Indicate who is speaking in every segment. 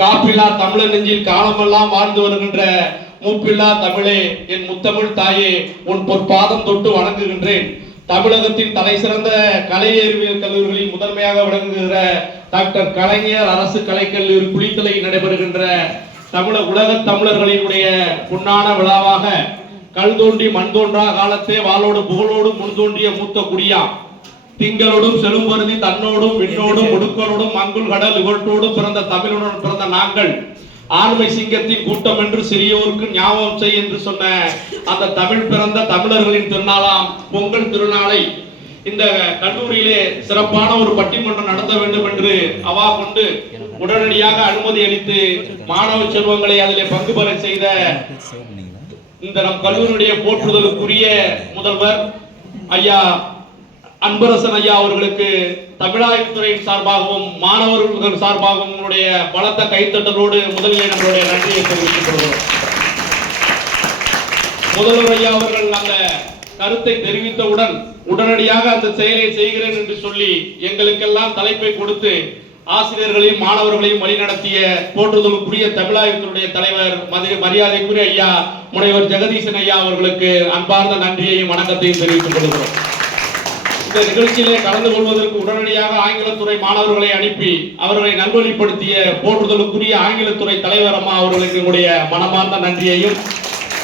Speaker 1: காப்பிலா தமிழர் நெஞ்சில் காலமெல்லாம் வாழ்ந்து வருகின்ற மூப்பில்லா தமிழே என் முத்தமிழ் தாயே உன் பொற்பாதம் தொட்டு வணங்குகின்றேன் தமிழகத்தின் தலை சிறந்த கலை அறிவியல் கல்லூரிகளில் முதன்மையாக விளங்குகிற டாக்டர் கலைஞர் அரசு கலைக்கல்லூரி குளித்தலை நடைபெறுகின்ற தமிழ உலக தமிழர்களினுடைய பொன்னான விழாவாக கல் தோண்டி மண் தோன்றா காலத்தே வாளோடு புகழோடு முன் தோன்றிய மூத்த குடியாம் திங்களோடும் செழும்பருதி தன்னோடும் விண்ணோடும் முடுக்களோடும் மங்குள் கடல் இவற்றோடும் பிறந்த தமிழுடன் பிறந்த நாங்கள் ஆண்மை சிங்கத்தின் கூட்டம் என்று சிறியோருக்கு ஞாபகம் செய் என்று சொன்ன அந்த தமிழ் பிறந்த தமிழர்களின் திருநாளாம் பொங்கல் திருநாளை இந்த கல்லூரியிலே சிறப்பான ஒரு பட்டிமன்றம் நடத்த வேண்டும் என்று அவா கொண்டு உடனடியாக அனுமதி அளித்து மாணவ செல்வங்களை அதிலே பங்கு பெற செய்த இந்த நம் கல்லூரியுடைய போற்றுதலுக்குரிய முதல்வர் ஐயா அன்பரசன் ஐயா அவர்களுக்கு தமிழாய்வுத்துறையின் சார்பாகவும் மாணவர்கள் சார்பாகவும் உங்களுடைய பலத்த கைத்தட்டலோடு முதலிலே நம்மளுடைய நன்றியை தெரிவித்துக் கொள்கிறோம் முதல்வர் ஐயா அவர்கள் அந்த கருத்தை தெரிவித்தவுடன் உடனடியாக அந்த செயலை செய்கிறேன் என்று சொல்லி எங்களுக்கெல்லாம் தலைப்பை கொடுத்து ஆசிரியர்களையும் மாணவர்களையும் வழிநடத்திய போற்றுதலுக்குரிய தமிழாய்வுத்துடைய தலைவர் மதுரை மரியாதைக்குரிய ஐயா முனைவர் ஜெகதீசன் ஐயா அவர்களுக்கு அன்பார்ந்த நன்றியையும் வணக்கத்தையும் தெரிவித்துக் கொள்கிறோம் இந்த நிகழ்ச்சியிலே கலந்து கொள்வதற்கு உடனடியாக ஆங்கிலத்துறை மாணவர்களை அனுப்பி அவர்களை நல்வழிப்படுத்திய போற்றுதலுக்குரிய ஆங்கிலத்துறை தலைவர் அம்மா அவர்களுக்கு என்னுடைய மனமார்ந்த நன்றியையும்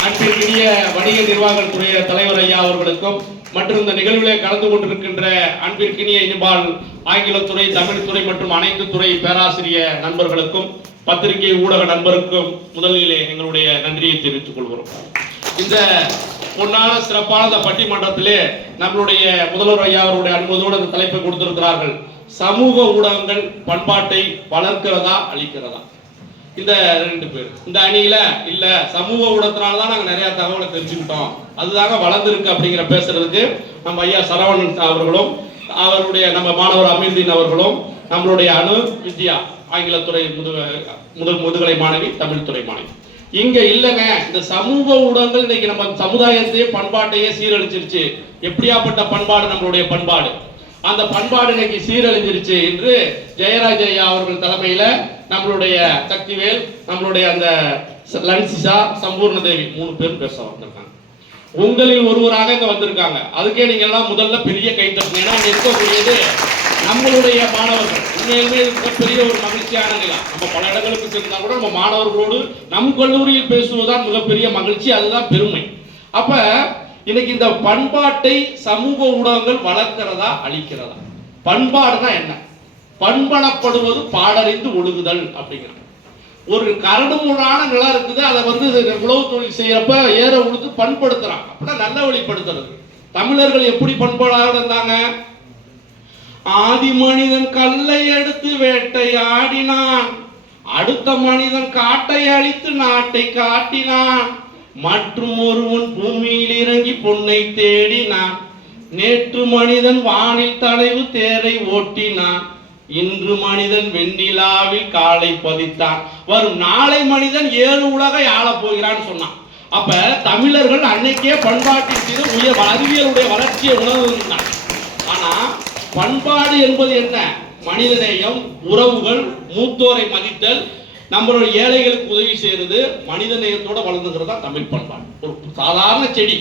Speaker 1: அன்பிற்கினிய வணிக நிர்வாகத்துறைய தலைவர் ஐயா அவர்களுக்கும் மற்றும் இந்த நிகழ்விலே கலந்து கொண்டிருக்கின்ற அன்பிற்கினிய இனிபால் ஆங்கிலத்துறை தமிழ்துறை மற்றும் அனைத்து துறை பேராசிரிய நண்பர்களுக்கும் பத்திரிகை ஊடக நண்பருக்கும் முதலிலே எங்களுடைய நன்றியை தெரிவித்துக் கொள்கிறோம் இந்த பொன்னான சிறப்பான பட்டிமன்றத்திலே நம்மளுடைய முதல்வர் ஐயா அவருடைய அனுமதியோடு அந்த தலைப்பை கொடுத்திருக்கிறார்கள் சமூக ஊடகங்கள் பண்பாட்டை வளர்க்கிறதா அழிக்கிறதா இந்த ரெண்டு பேர் இந்த அணியில இல்ல சமூக ஊடகத்தினாலதான் தான் நாங்க நிறைய தகவலை தெரிஞ்சுக்கிட்டோம் அதுதாங்க வளர்ந்துருக்கு அப்படிங்கிற பேசுறதுக்கு நம்ம ஐயா சரவணன் அவர்களும் அவருடைய நம்ம மாணவர் அமீர்தீன் அவர்களும் நம்மளுடைய அணு வித்யா ஆங்கிலத்துறை முதுக முதல் முதுகலை மாணவி தமிழ் துறை மாணவி இங்க இல்லைங்க இந்த சமூக ஊடகங்கள் இன்னைக்கு நம்ம சமுதாயத்தையே பண்பாட்டையே சீரழிச்சிருச்சு எப்படியாப்பட்ட பண்பாடு நம்மளுடைய பண்பாடு அந்த பண்பாடு இன்னைக்கு சீரழிஞ்சிருச்சு என்று ஜெயராஜ் ஐயா அவர்கள் தலைமையில நம்மளுடைய சக்திவேல் நம்மளுடைய அந்த லன்சிசா சம்பூர்ண தேவி மூணு பேரும் பேச வந்திருக்காங்க உங்களில் ஒருவராக இங்க வந்திருக்காங்க அதுக்கே நீங்க எல்லாம் முதல்ல பெரிய கைத்தட்டு ஏன்னா இருக்கக்கூடியது நம்மளுடைய மாணவர்கள் பெரிய ஒரு மகிழ்ச்சியான நம்ம பல இடங்களுக்கு சென்றால் கூட நம்ம மாணவர்களோடு நம் கல்லூரியில் பேசுவதுதான் மிகப்பெரிய மகிழ்ச்சி அதுதான் பெருமை அப்ப இன்னைக்கு இந்த பண்பாட்டை சமூக ஊடகங்கள் வளர்க்கிறதா அழிக்கிறதா பண்பாடுனா என்ன பண்படப்படுவது பாடறிந்து ஒழுகுதல் அப்படிங்கிறது ஒரு கரடுமுழான நிலம் இருக்குது அதை வந்து உழவு தொழில் செய்யறப்ப ஏற உழுது பண்படுத்துறான் அப்படின்னா நல்ல வழிப்படுத்துறது தமிழர்கள் எப்படி பண்பாடாக இருந்தாங்க ஆதி மனிதன் கல்லை எடுத்து வேட்டை ஆடினான் அடுத்த மனிதன் காட்டை அழித்து நாட்டை காட்டினான் மற்றும் ஒருவன் பூமியில் இறங்கி பொன்னை தேடினான் நேற்று மனிதன் வானில் தலைவு தேரை ஓட்டினான் இன்று மனிதன் வெண்ணிலாவில் காலை பதித்தான் வரும் நாளை மனிதன் ஏழு உலகை ஆளப் போகிறான்னு சொன்னான் அப்ப தமிழர்கள் அன்னைக்கே பண்பாட்டின் மீது உயர் அறிவியலுடைய வளர்ச்சியை உணர்ந்திருந்தாங்க பண்பாடு என்பது என்ன மனித நேயம் உறவுகள் மூத்தோரை மதித்தல் நம்மளோட ஏழைகளுக்கு உதவி செய்யறது மனித நேயத்தோட வளர்ந்துக்கிறது தான் தமிழ் பண்பாடு ஒரு சாதாரண செடி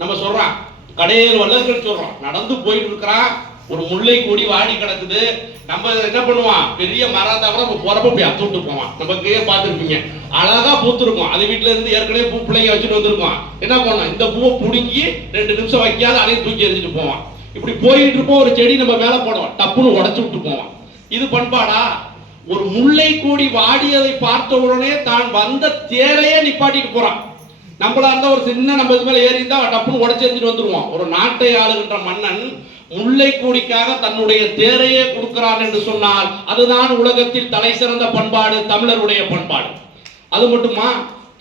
Speaker 1: நம்ம சொல்றோம் கடையில் வல்லர்கள் சொல்றோம் நடந்து போயிட்டு இருக்கிறான் ஒரு முல்லை கொடி வாடி கிடக்குது நம்ம என்ன பண்ணுவான் பெரிய மரம் தவிர நம்ம போறப்ப போய் அத்து போவான் நம்ம கையே பார்த்துருப்பீங்க அழகா பூத்துருக்கோம் அது வீட்டுல இருந்து ஏற்கனவே பூ பிள்ளைங்க வச்சுட்டு வந்திருக்கோம் என்ன பண்ணுவோம் இந்த பூவை பிடுங்கி ரெண்டு நிமிஷம் வைக்காத அதையும் தூக்கி எறிஞ்சிட்டு போவான் இப்படி போயிட்டு இருப்போம் ஒரு செடி நம்ம மேல போனோம் டப்புன்னு உடச்சு விட்டு போவோம் இது பண்பாடா ஒரு முல்லை கூடி வாடியதை பார்த்த உடனே தான் வந்த தேரையே நிப்பாட்டிட்டு போறான் நம்மளா இருந்தா ஒரு சின்ன நம்ம இது மேல ஏறி இருந்தா டப்புன்னு உடச்சு எரிஞ்சிட்டு வந்துருவோம் ஒரு நாட்டை ஆளுகின்ற மன்னன் முல்லை கூடிக்காக தன்னுடைய தேரையே கொடுக்கிறான் என்று சொன்னால் அதுதான் உலகத்தில் தலை சிறந்த பண்பாடு தமிழருடைய பண்பாடு அது மட்டுமா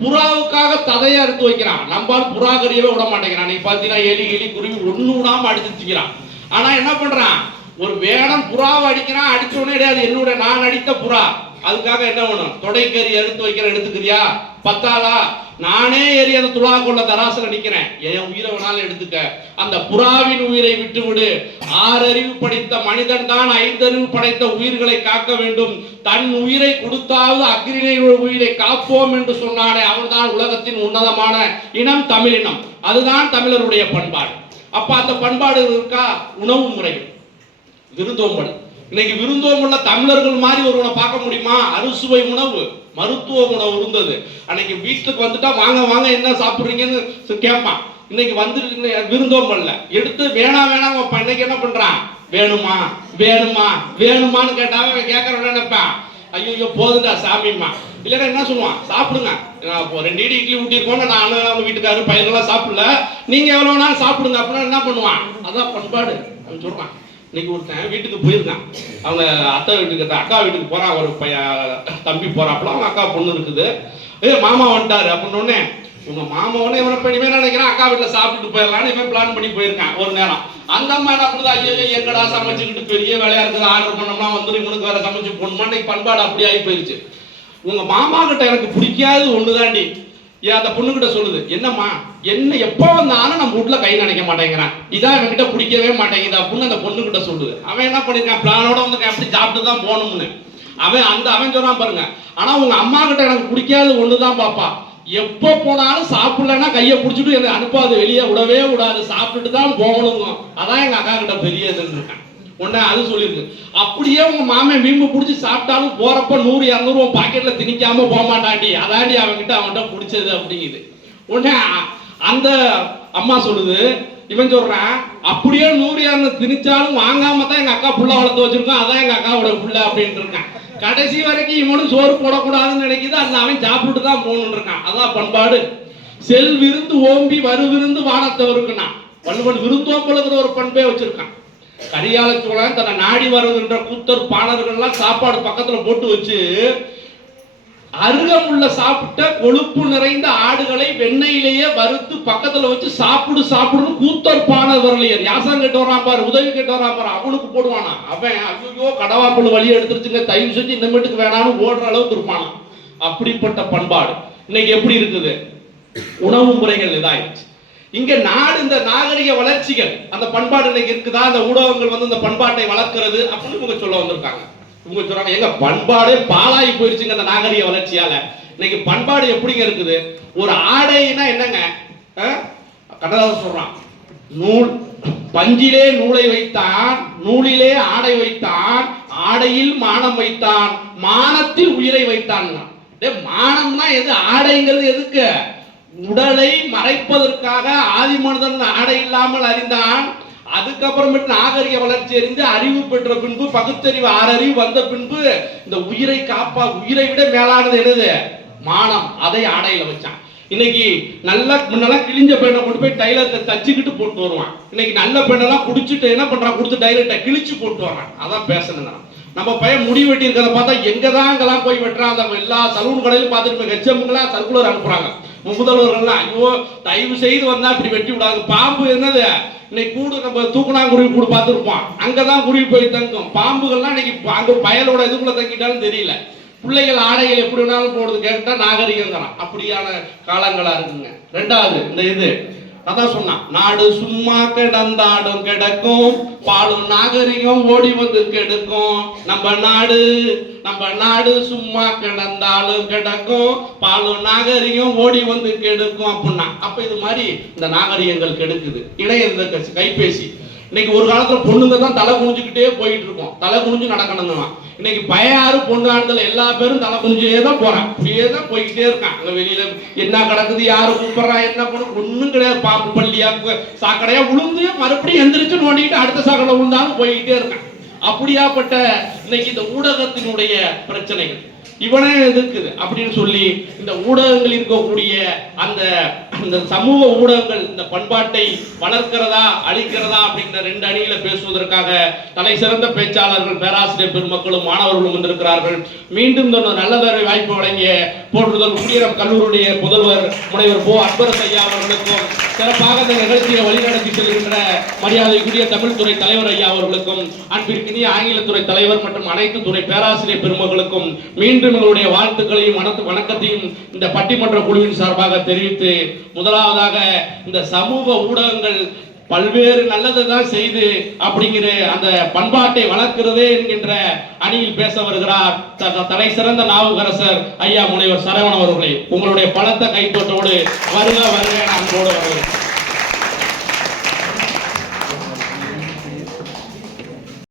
Speaker 1: புறாவுக்காக ததையா எடுத்து வைக்கிறான் நம்பால் புறா கறியவே விட மாட்டேங்கிறான் நீ பார்த்தீங்கன்னா எலி எலி குருவி ஒண்ணு விடாம அடிச்சு வச்சுக்கிறான் ஆனா என்ன பண்றான் ஒரு வேடம் புறாவை அடிக்கிறான் அடிச்ச உடனே கிடையாது என்னோட நான் அடித்த புறா அதுக்காக என்ன பண்ணும் தொடைக்கறி எடுத்து வைக்கிறேன் எடுத்துக்கிறியா பத்தாளா நானே ஏறி அந்த துலா கொள்ள தராசல நிக்கிறேன் என் உயிரை வேணாலும் எடுத்துக்க அந்த புறாவின் உயிரை விட்டுவிடு ஆறறிவு படித்த மனிதன் தான் ஐந்தறிவு படைத்த உயிர்களை காக்க வேண்டும் தன் உயிரை கொடுத்தாவது அக்ரிணை உயிரை காப்போம் என்று சொன்னானே அவன்தான் உலகத்தின் உன்னதமான இனம் தமிழினம் அதுதான் தமிழருடைய பண்பாடு அப்ப அந்த பண்பாடு இருக்கா உணவு முறைகள் விருந்தோம்பல் இன்னைக்கு விருந்தோம் உள்ள தமிழர்கள் மாதிரி ஒருவனை பார்க்க முடியுமா அறுசுவை உணவு மருத்துவ உணவு இருந்தது அன்னைக்கு வீட்டுக்கு வந்துட்டா வாங்க வாங்க என்ன சாப்பிட்றீங்கன்னு கேட்பான் இன்னைக்கு வந்துட்டு விருந்தோம் பண்ணல எடுத்து வேணா வேணாம் இன்னைக்கு என்ன பண்றான் வேணுமா வேணுமா வேணுமான்னு கேட்டாவே அவன் கேட்கறவன் நினைப்பான் ஐயோ போதுண்டா சாமிம்மா இல்லைன்னா என்ன சொல்லுவான் சாப்பிடுங்க இப்போ ரெண்டு இடி இட்லி ஊட்டியிருக்கோம் நானும் அவங்க வீட்டுக்காரு பயிரெல்லாம் சாப்பிடல நீங்க எவ்வளோ நாள் சாப்பிடுங்க அப்படின்னா என்ன பண்ணுவான் அதான் பண்பாடு அவன் சொல்றான் இன்னைக்கு ஒருத்தன் வீட்டுக்கு போயிருக்கான் அவங்க அத்தை வீட்டுக்கு அக்கா வீட்டுக்கு போறான் ஒரு பைய தம்பி போறாப்புல அவங்க அக்கா பொண்ணு இருக்குது ஏ மாமா வந்துட்டாரு அப்படின்னு உங்க மாமாவனே இவனை இப்போ இனிமே நினைக்கிறான் அக்கா வீட்டில் சாப்பிட்டுட்டு போயிடலாம்னு இவன் பிளான் பண்ணி போயிருக்கான் ஒரு நேரம் அந்த அம்மா என்ன பண்ணுது ஐயோ எங்கடா சமைச்சுக்கிட்டு பெரிய வேலையா இருக்குது ஆர்டர் பண்ணோம்னா வந்துடும் இவனுக்கு வேற சமைச்சு போடணுமா இன்னைக்கு பண்பாடு அப்படி ஆகி போயிருச்சு உங்க மாமா கிட்ட எனக்கு பிடிக்காது ஒண்ணுதான் ஏன் அந்த பொண்ணுகிட்ட சொல்லுது என்னம்மா என்ன எப்போ வந்தாலும் நம்ம வீட்டில் கை நினைக்க மாட்டேங்கிறான் இதான் என்கிட்ட பிடிக்கவே மாட்டேங்குது அப்படின்னு அந்த பொண்ணுகிட்ட சொல்லுது அவன் என்ன பண்ணிருக்கான் பிளானோட வந்து எப்படி சாப்பிட்டு தான் போகணும்னு அவன் அந்த அவன் சொன்னான் பாருங்க ஆனால் உங்க அம்மா கிட்ட எனக்கு பிடிக்காது தான் பாப்பா எப்போ போனாலும் சாப்பிடலன்னா கையை பிடிச்சிட்டு எனக்கு அனுப்பாது வெளியே விடவே விடாது சாப்பிட்டுட்டு தான் போகணுங்க அதான் எங்கள் அக்கா கிட்ட பெரியதுன்னு இருக்கேன் ஒன்னா அது சொல்லிருக்கு அப்படியே உங்க மாமன் மீம்பு பிடிச்சி சாப்பிட்டாலும் போறப்ப நூறு இரநூறு உன் பாக்கெட்ல திணிக்காம போக மாட்டாண்டி அதாண்டி அவன்கிட்ட அவன்கிட்ட பிடிச்சது அப்படிங்குது உடனே அந்த அம்மா சொல்லுது இவன் சொல்றான் அப்படியே நூறு இரநூறு திணிச்சாலும் வாங்காம தான் எங்க அக்கா புள்ள வளர்த்து வச்சிருக்கோம் அதான் எங்க அக்காவோட புள்ள அப்படின்ட்டு இருக்கான் கடைசி வரைக்கும் இவனும் சோறு போடக்கூடாதுன்னு நினைக்கிது அதில் அவன் சாப்பிட்டு தான் போகணும்னு இருக்கான் அதான் பண்பாடு செல் விருந்து ஓம்பி வரு விருந்து வாடத்தவருக்குண்ணா வள்ளுவன் விருந்தோம்பலுங்கிற ஒரு பண்பே வச்சிருக்கான் கரியால சோழன் தன்னை நாடி வருகின்ற கூத்தர் பாணர்கள்லாம் சாப்பாடு பக்கத்துல போட்டு வச்சு அருகமுள்ள சாப்பிட்ட கொழுப்பு நிறைந்த ஆடுகளை வெண்ணெயிலேயே வறுத்து பக்கத்துல வச்சு சாப்பிடு சாப்பிடுன்னு கூத்தர் பாணவர்லையே யாசம் கேட்டு வரான் பாரு உதவி கேட்டு வரான் பாரு அவனுக்கு போடுவானா அவன் ஐயோ கடவாப்புள்ள வழி எடுத்துருச்சுங்க தயவு செஞ்சு மீட்டுக்கு வேணாம்னு ஓடுற அளவுக்கு இருப்பானா அப்படிப்பட்ட பண்பாடு இன்னைக்கு எப்படி இருக்குது உணவு முறைகள் இதாயிடுச்சு இங்க நாடு இந்த நாகரிக வளர்ச்சிகள் அந்த பண்பாடு இன்னைக்கு இருக்குதா அந்த ஊடகங்கள் வந்து இந்த பண்பாட்டை வளர்க்கிறது அப்படின்னு இவங்க சொல்ல வந்திருக்காங்க இவங்க சொல்றாங்க எங்க பண்பாடே பாலாகி போயிருச்சுங்க அந்த நாகரிக வளர்ச்சியால இன்னைக்கு பண்பாடு எப்படிங்க இருக்குது ஒரு ஆடைனா என்னங்க கடதாசன் சொல்றான் நூல் பஞ்சிலே நூலை வைத்தான் நூலிலே ஆடை வைத்தான் ஆடையில் மானம் வைத்தான் மானத்தில் உயிரை வைத்தான் மானம்னா எது ஆடைங்கிறது எதுக்கு உடலை மறைப்பதற்காக ஆதி மனிதன் ஆடை இல்லாமல் அறிந்தான் அதுக்கப்புறமேட்டு நாகரிக வளர்ச்சி அறிந்து அறிவு பெற்ற பின்பு பகுத்தறிவு ஆறறிவு வந்த பின்பு இந்த உயிரை காப்பா உயிரை விட மேலானது என்னது மானம் அதை ஆடையில வச்சான் இன்னைக்கு நல்லா முன்னெல்லாம் கிழிஞ்ச பெண்ணை கொண்டு போய் டைலர் தச்சுக்கிட்டு போட்டு வருவான் இன்னைக்கு நல்ல பெண்ணெல்லாம் குடிச்சிட்டு என்ன பண்றான் கொடுத்து டைலர்ட்ட கிழிச்சு போட்டு வரான் அதான் பேசணும் நம்ம பையன் முடி வெட்டி இருக்கிறத பார்த்தா எங்கதான் தான் அங்கெல்லாம் போய் வெட்டுறான் அந்த எல்லா சலூன் கடையிலும் பார்த்துட்டு ஹெச்எம்லாம் சர்க்குலர் HM அனுப்புறாங்க முதல்வர்கள்லாம் ஐயோ தயவு செய்து வந்தா இப்படி வெட்டி விடாது பாம்பு என்னது இன்னைக்கு கூடு நம்ம தூக்குனாங்குருவி கூடு பார்த்துருப்போம் அங்கதான் குருவி போய் தங்கும் பாம்புகள்லாம் இன்னைக்கு அங்க பயலோட இதுக்குள்ள தங்கிட்டாலும் தெரியல பிள்ளைகள் ஆடைகள் எப்படி வேணாலும் போடுறது கேட்டா நாகரிகங்கிறான் அப்படியான காலங்களா இருக்குங்க ரெண்டாவது இந்த இது அதான் சொன்னான் நாடு சும்மா கிடந்தாடும் கிடக்கும் பாலும் நாகரிகம் ஓடி வந்து கெடுக்கும் நம்ம நாடு நம்ம நாடு சும்மா கிடந்தாலும் கிடக்கும் பாலும் நாகரிகம் ஓடி வந்து கெடுக்கும் அப்படின்னா அப்ப இது மாதிரி இந்த நாகரிகங்கள் கெடுக்குது இணைய கைபேசி இன்னைக்கு ஒரு காலத்துல பொண்ணுங்க தான் தலை குனிஞ்சுக்கிட்டே போயிட்டு இருக்கோம் தலை குனிஞ்சு நடக்கணுங்களாம் இன்னைக்கு பயாறு பொண்ணாண்டுல எல்லா பேரும் தலை குனிஞ்சே தான் போறேன் அப்படியே தான் போய்கிட்டே இருக்கான் அங்க வெளியில என்ன கிடக்குது யாரு கூப்பிடுறா என்ன பண்ணும் ஒண்ணும் கிடையாது பாம்பு பள்ளியா சாக்கடையா விழுந்து மறுபடியும் எந்திரிச்சு நோண்டிக்கிட்டு அடுத்த சாக்கடை விழுந்தாலும் போய்கிட்டே இருக்கான் அப்படியாப்பட்ட இன்னைக்கு இந்த ஊடகத்தினுடைய பிரச்சனைகள் இவனே எதிர்க்குது அப்படின்னு சொல்லி இந்த ஊடகங்கள் இருக்கக்கூடிய அந்த இந்த சமூக ஊடகங்கள் இந்த பண்பாட்டை வளர்க்கிறதா அழிக்கிறதா அப்படிங்கிற ரெண்டு அணியில பேசுவதற்காக தலை சிறந்த பேச்சாளர்கள் பேராசிரியர் பெருமக்களும் மாணவர்களும் வந்திருக்கிறார்கள் மீண்டும் நல்லதொரு வாய்ப்பு வழங்கிய போற்றுதல் குடியரசு கல்லூரியுடைய முதல்வர் முனைவர் போ அக்பர் ஐயா அவர்களுக்கும் சிறப்பாக இந்த நிகழ்ச்சியை வழிநடத்தி செல்கின்ற மரியாதைக்குரிய தமிழ் துறை தலைவர் ஐயா அவர்களுக்கும் அன்பிற்கினிய ஆங்கிலத்துறை தலைவர் மற்றும் அனைத்து துறை பேராசிரியர் பெருமக்களுக்கும் மீண்டும் எங்களுடைய வாழ்த்துக்களையும் வணக்கத்தையும் இந்த பட்டிமன்ற குழுவின் சார்பாக தெரிவித்து முதலாவதாக இந்த சமூக ஊடகங்கள் பல்வேறு நல்லதை தான் செய்து அப்படிங்கிற அந்த பண்பாட்டை வளர்க்கிறது என்கின்ற அணியில் பேச வருகிறார் தலை சிறந்த நாவுகரசர் ஐயா முனைவர் சரவணவர்களே உங்களுடைய பலத்த கைத்தோட்டோடு வருக வருக நான் போடுவார்கள்